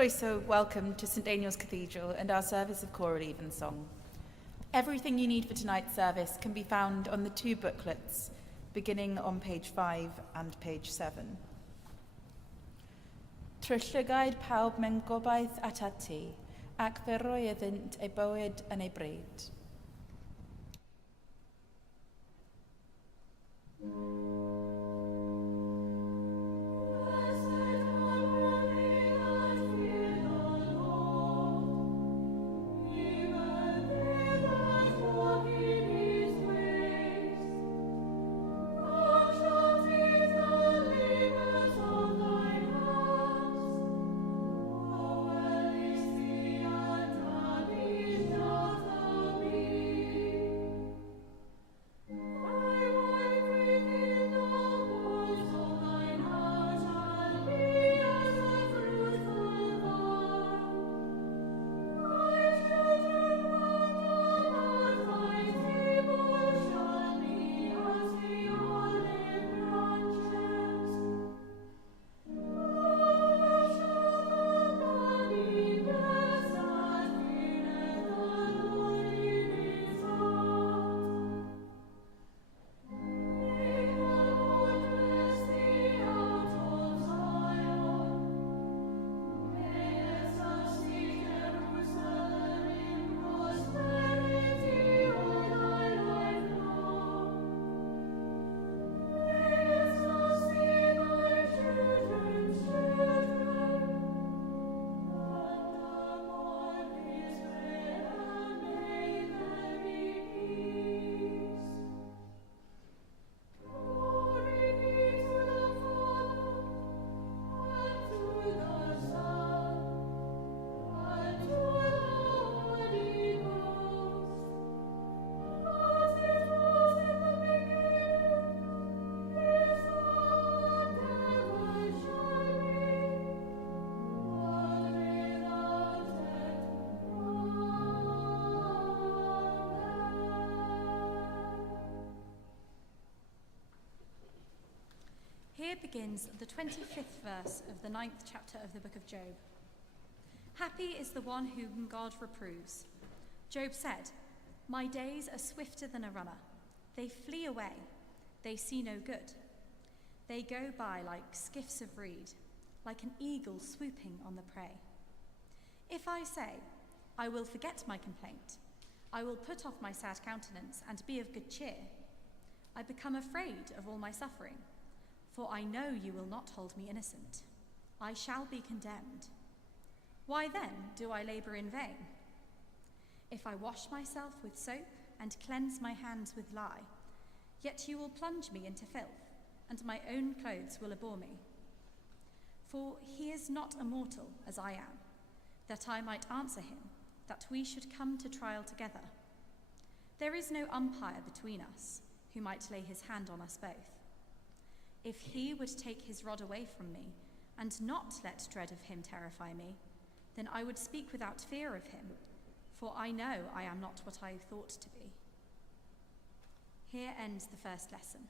Croeso, welcome to St Daniel's Cathedral and our service of Choral Evensong. Everything you need for tonight's service can be found on the two booklets, beginning on page 5 and page 7. Tryllygaid pawb mewn gobaith at ati, ac fe roi iddynt ei bywyd yn ei bryd. Here begins the 25th verse of the 9th chapter of the book of Job. Happy is the one whom God reproves. Job said, "My days are swifter than a runner. They flee away. They see no good. They go by like skiffs of reed, like an eagle swooping on the prey. If I say, I will forget my complaint, I will put off my sad countenance and be of good cheer, I become afraid of all my suffering. For I know you will not hold me innocent. I shall be condemned. Why then do I labor in vain? If I wash myself with soap and cleanse my hands with lye, yet you will plunge me into filth, and my own clothes will abhor me. For he is not a mortal as I am, that I might answer him, that we should come to trial together. There is no umpire between us, who might lay his hand on us both. If he would take his rod away from me, and not let dread of him terrify me, then I would speak without fear of him, for I know I am not what I thought to be." Here ends the first lesson.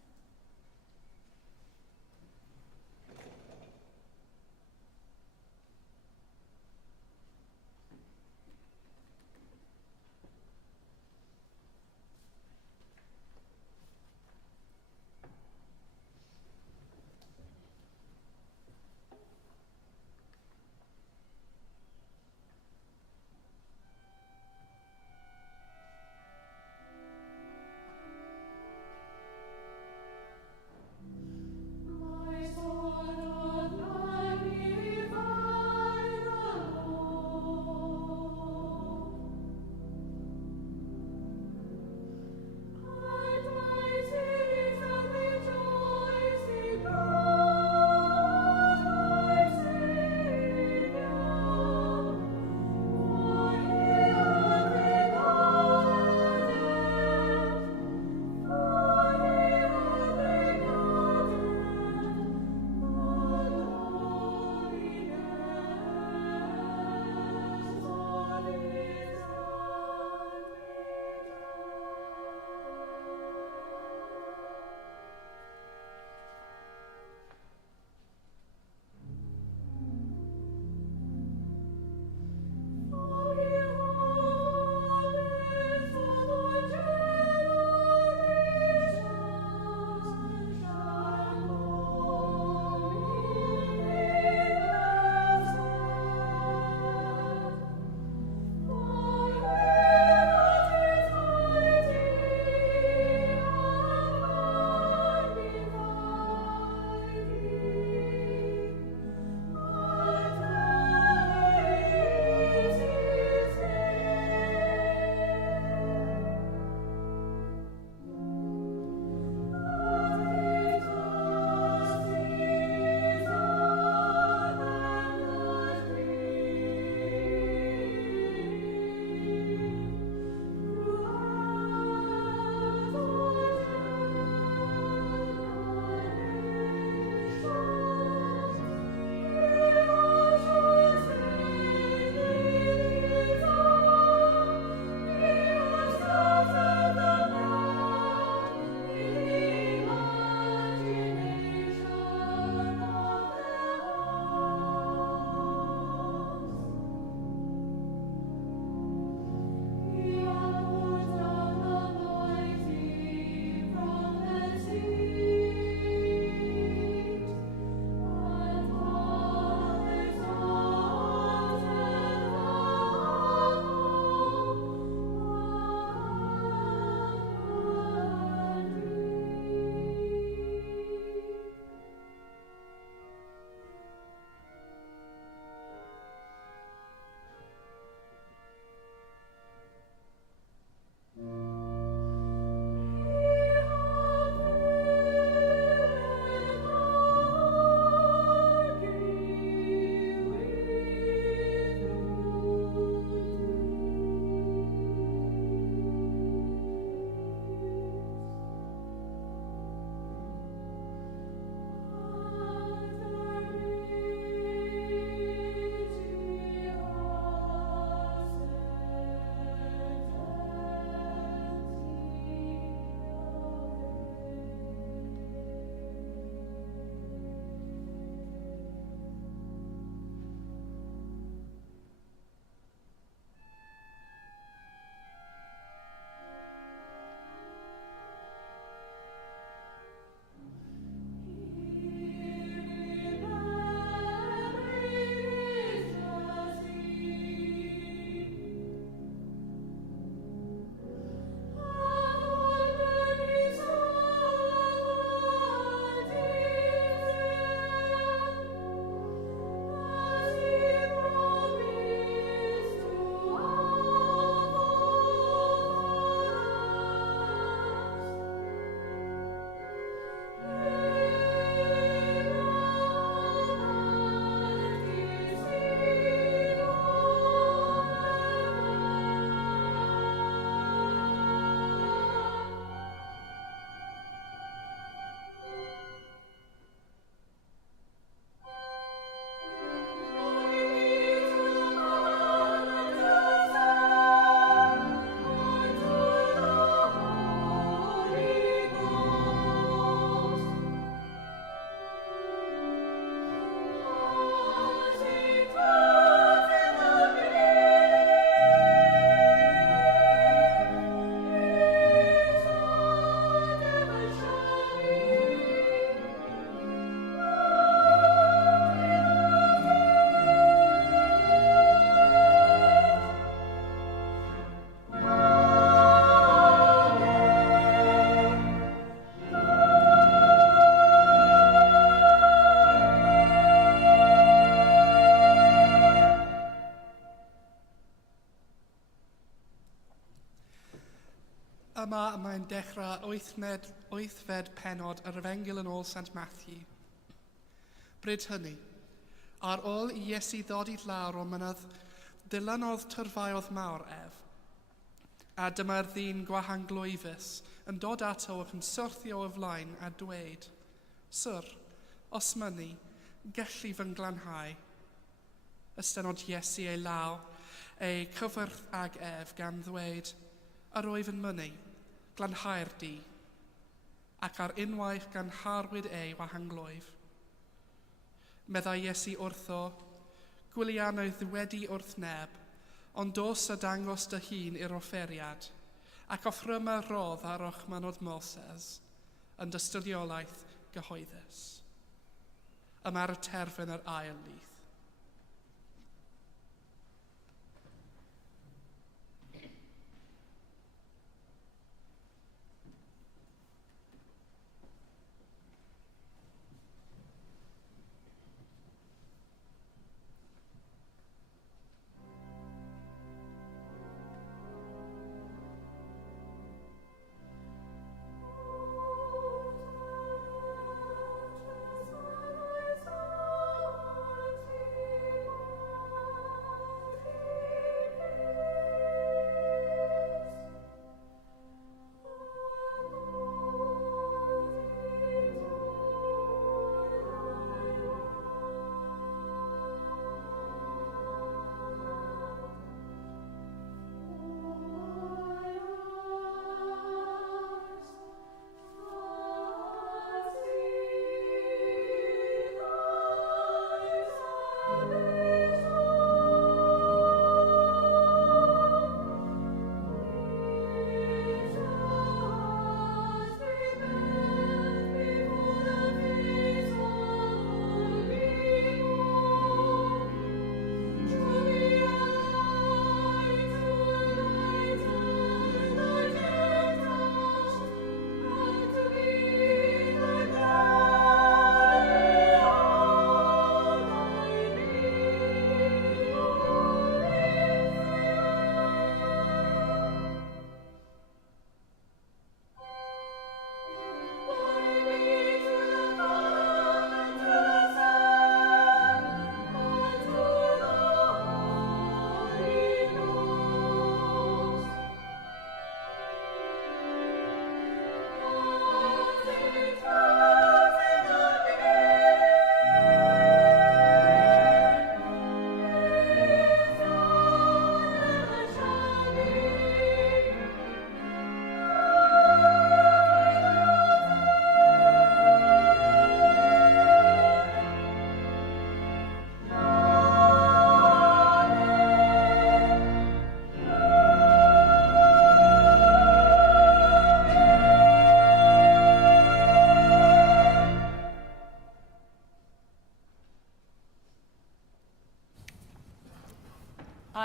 Yma mae'n dechrau wythfed pennod yr Efengyl yn ôl Sant Matthew. Bryd hynny, ar ôl i Iesu ddod i lawr o mynydd, dilynodd tyrfaodd mawr ef. A dyma'r ddyn gwahanglwyfus yn dod ato ac yn syrthio o flaen a dweud, Syr, os mynnu, gellu fy'n glanhau. Ystynod Iesu ei law, ei cyfyrth ag ef gan ddweud, Yr wyf yn mynnu, glanhau'r di, ac ar unwaith gan harwyd ei wahanglwyf. Meddai Iesu wrtho, gwylianoedd wedi wrth neb, ond dos a dangos dy hun i'r offeriad, ac offryma rodd ar ochmanodd Moses, yn dystyliolaeth gyhoeddus. Yma'r terfyn yr ail lyth.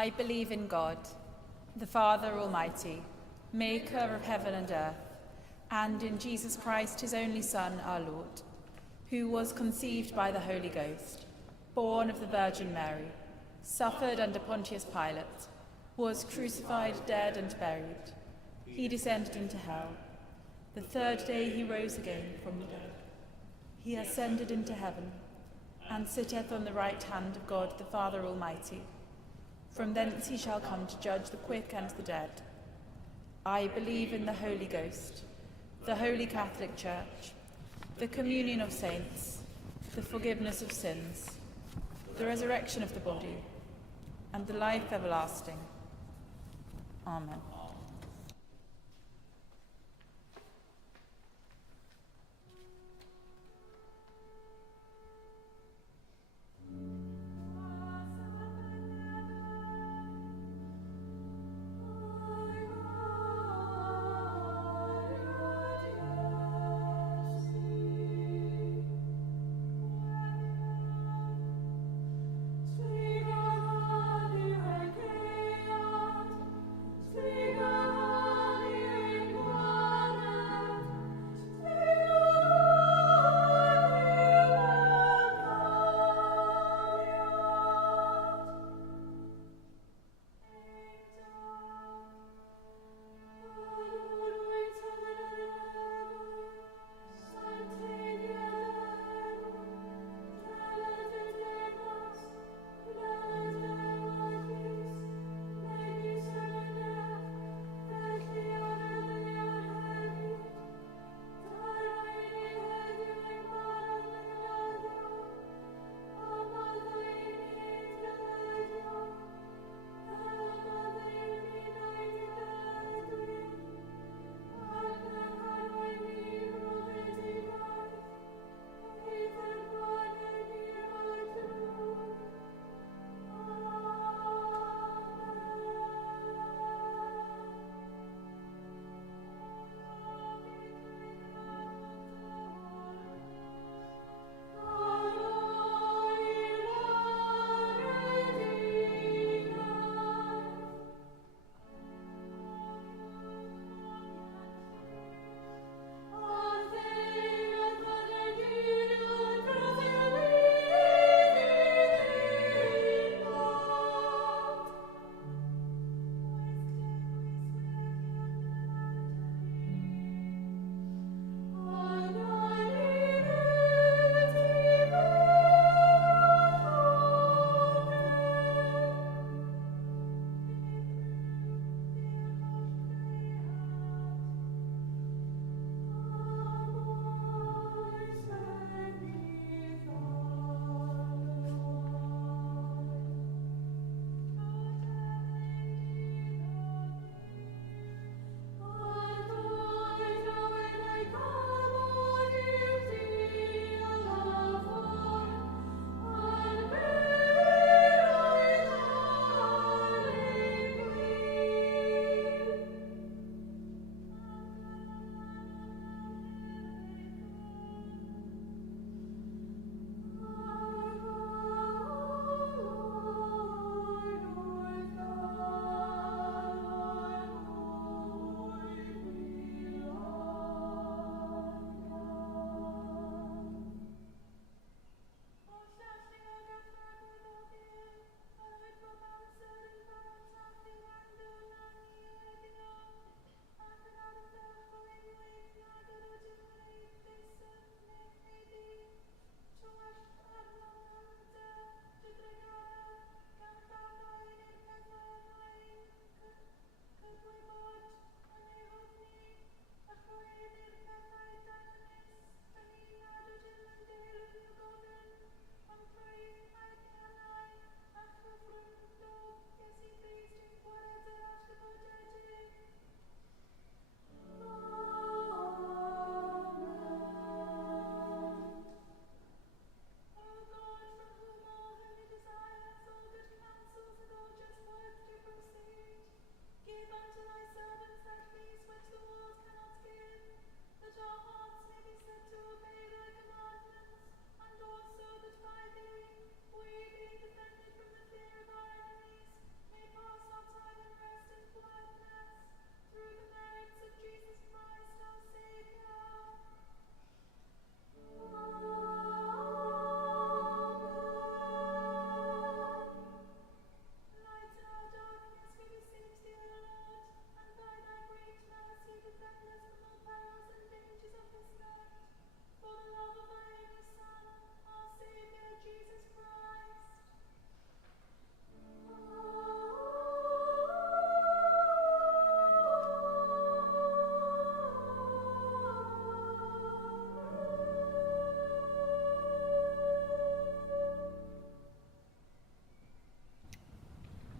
I believe in God, the Father Almighty, maker of heaven and earth, and in Jesus Christ, his only Son, our Lord, who was conceived by the Holy Ghost, born of the Virgin Mary, suffered under Pontius Pilate, was crucified, dead, and buried. He descended into hell. The third day he rose again from the dead. He ascended into heaven, and sitteth on the right hand of God the Father Almighty. From thence he shall come to judge the quick and the dead. I believe in the Holy Ghost, the Holy Catholic Church, the communion of saints, the forgiveness of sins, the resurrection of the body, and the life everlasting. Amen. Sweet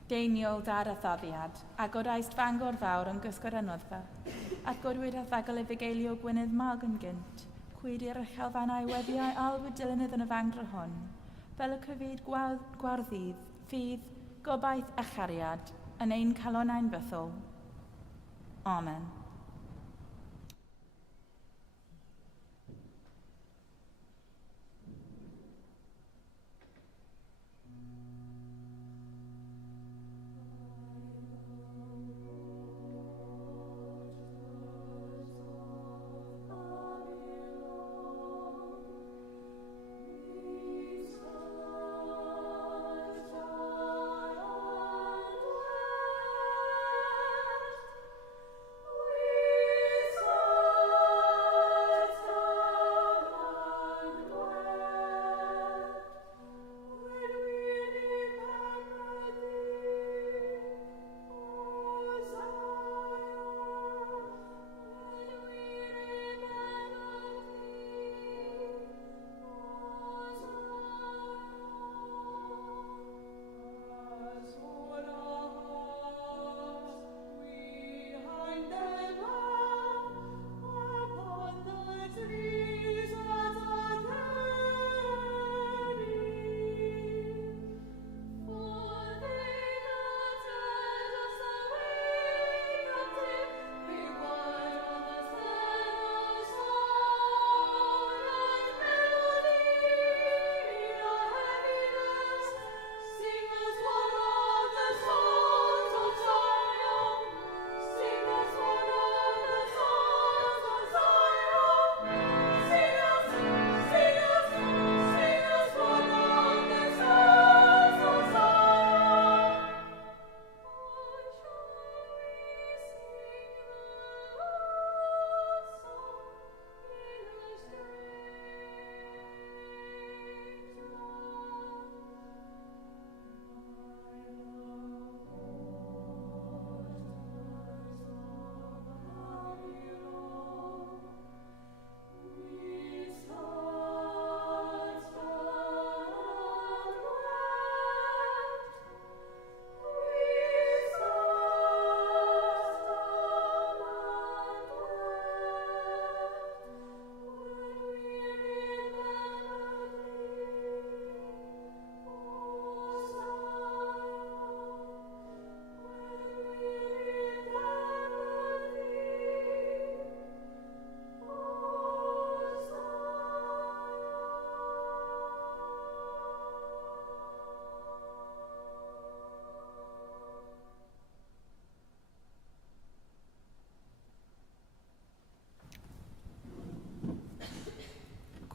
Deiniol dar a thaddiad, a godaist fangor fawr yn gysgod anoddfa, at godwyd a thagol y fugeilio gwynydd mag yn gynt, cwyd i'r chelfannau weddiau alwyd dilynydd yn y fangr hon, fel y cyfyd gwardydd, ffydd, gobaith a chariad, yn ein calonau'n fythol. Amen.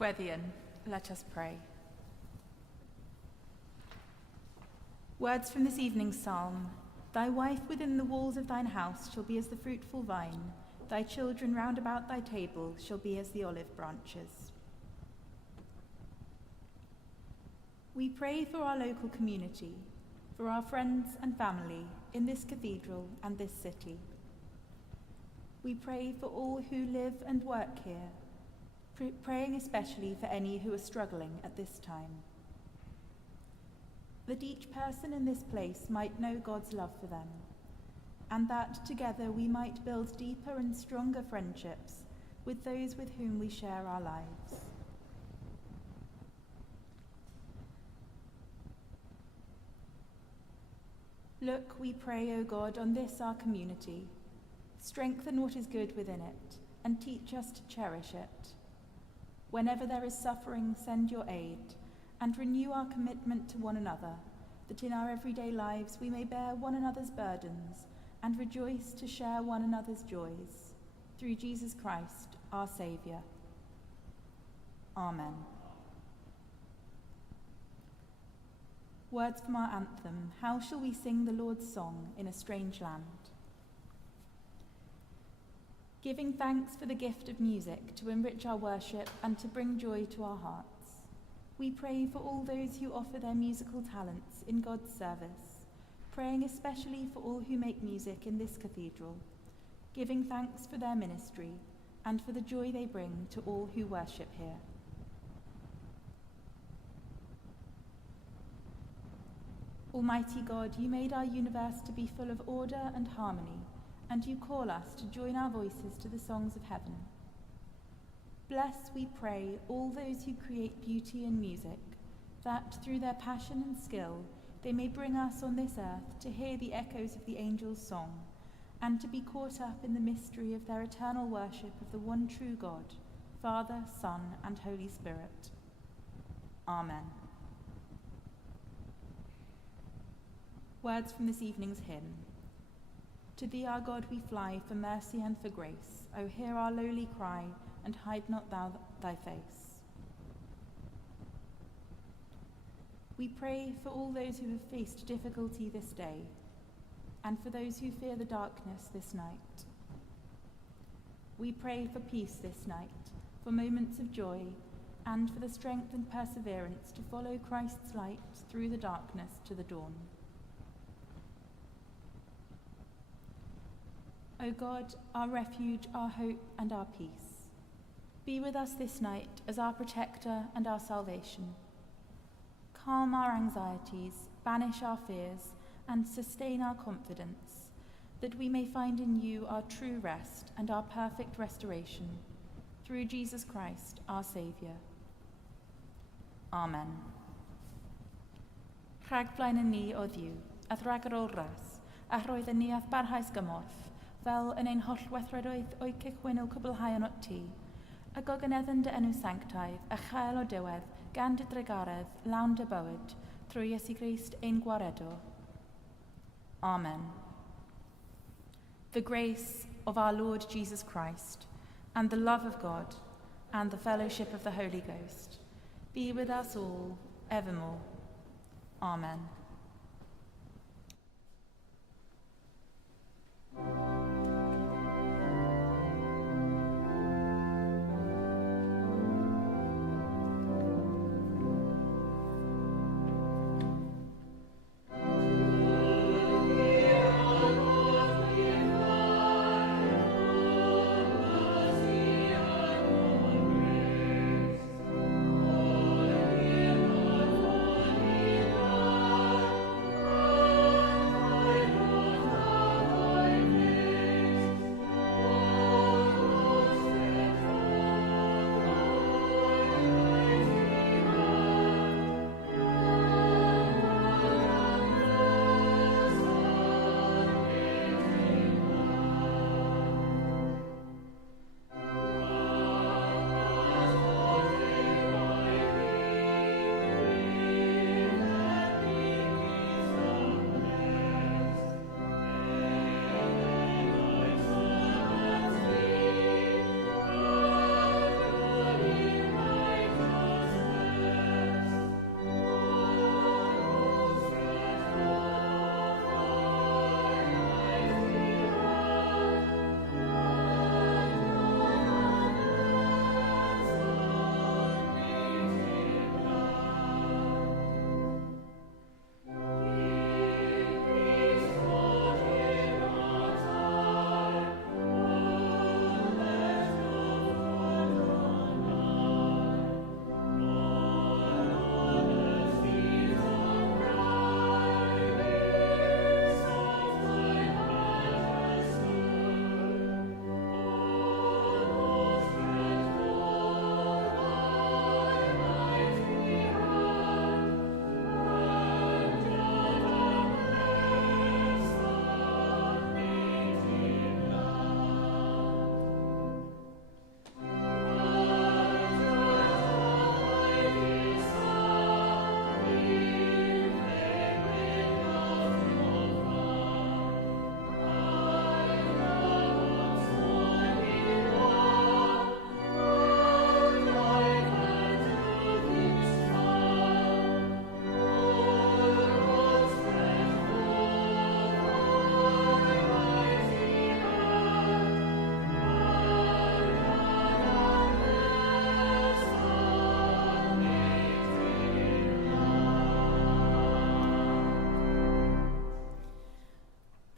Gweddian, let us pray. Words from this evening's psalm. Thy wife within the walls of thine house shall be as the fruitful vine. Thy children round about thy table shall be as the olive branches. We pray for our local community, for our friends and family in this cathedral and this city. We pray for all who live and work here, praying especially for any who are struggling at this time. That each person in this place might know God's love for them, and that together we might build deeper and stronger friendships with those with whom we share our lives. Look, we pray, O God, on this our community. Strengthen what is good within it, and teach us to cherish it. Whenever there is suffering, send your aid, and renew our commitment to one another, that in our everyday lives we may bear one another's burdens and rejoice to share one another's joys. Through Jesus Christ, our Saviour. Amen. Words from our anthem. How shall we sing the Lord's song in a strange land? Giving thanks for the gift of music to enrich our worship and to bring joy to our hearts. We pray for all those who offer their musical talents in God's service, praying especially for all who make music in this cathedral, giving thanks for their ministry and for the joy they bring to all who worship here. Almighty God, you made our universe to be full of order and harmony, and you call us to join our voices to the songs of heaven. Bless, we pray, all those who create beauty and music, that through their passion and skill they may bring us on this earth to hear the echoes of the angels' song, and to be caught up in the mystery of their eternal worship of the one true God, Father, Son, and Holy Spirit. Amen. Words from this evening's hymn. To thee, our God, we fly for mercy and for grace. O hear our lowly cry, and hide not thou thy face. We pray for all those who have faced difficulty this day, and for those who fear the darkness this night. We pray for peace this night, for moments of joy, and for the strength and perseverance to follow Christ's light through the darkness to the dawn. O God, our refuge, our hope, and our peace, be with us this night as our protector and our salvation. Calm our anxieties, banish our fears, and sustain our confidence, that we may find in you our true rest and our perfect restoration. Through Jesus Christ, our Saviour. Amen. Rhagflaen yn ni o Dduw, a thrag ar ôl ras, a roedd yn ni ath barhaus gymorth, fel yn ein holl weithredoedd o'i cychwyn o cwblhau yn ot ti, a gogyneddyn dy enw sanctaidd, a chael o diwedd, gan dy dregaredd, lawn dy bywyd, trwy Iesu Grist ein gwaredo. Amen. The grace of our Lord Jesus Christ, and the love of God, and the fellowship of the Holy Ghost, be with us all, evermore. Amen.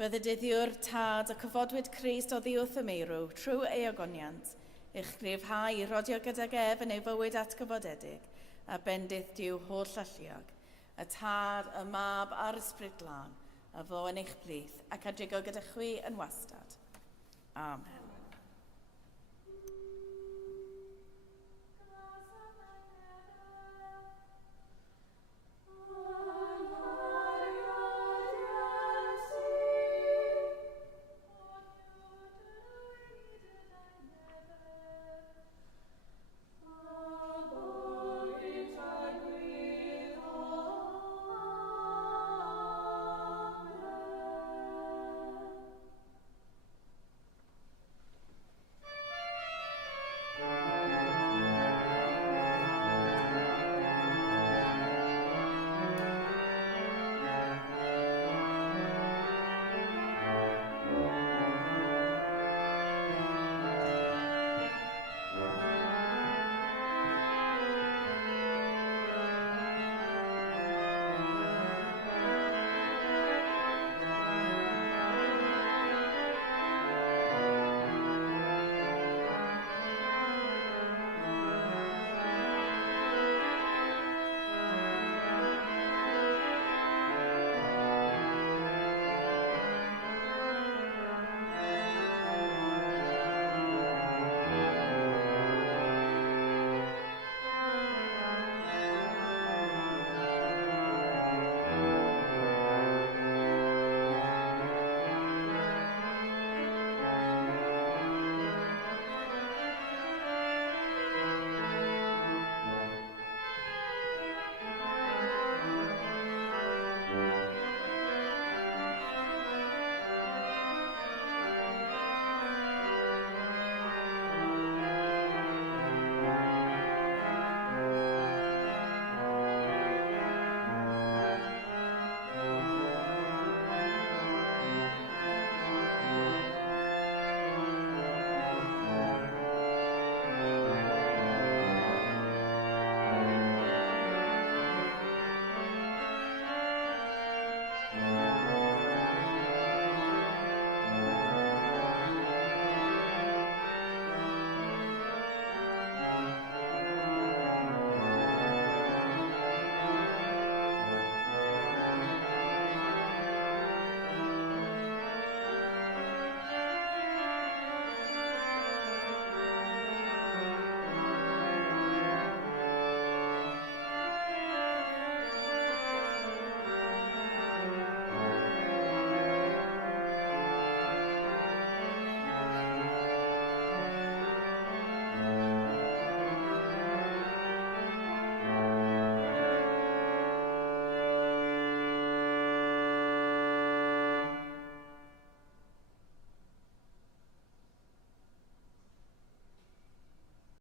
Byddydyddiwr tad a cyfodwyd Crist oddi wrth y meirw trwy ei agoniant, eich gryfhau i rodio gydag ef yn ei fywyd atgyfodedig, a bendith diw holl alluog, y tad, y mab a'r ysbryd lan, a fo yn eich plith, ac adrigo gyda chwi yn wastad. Amen.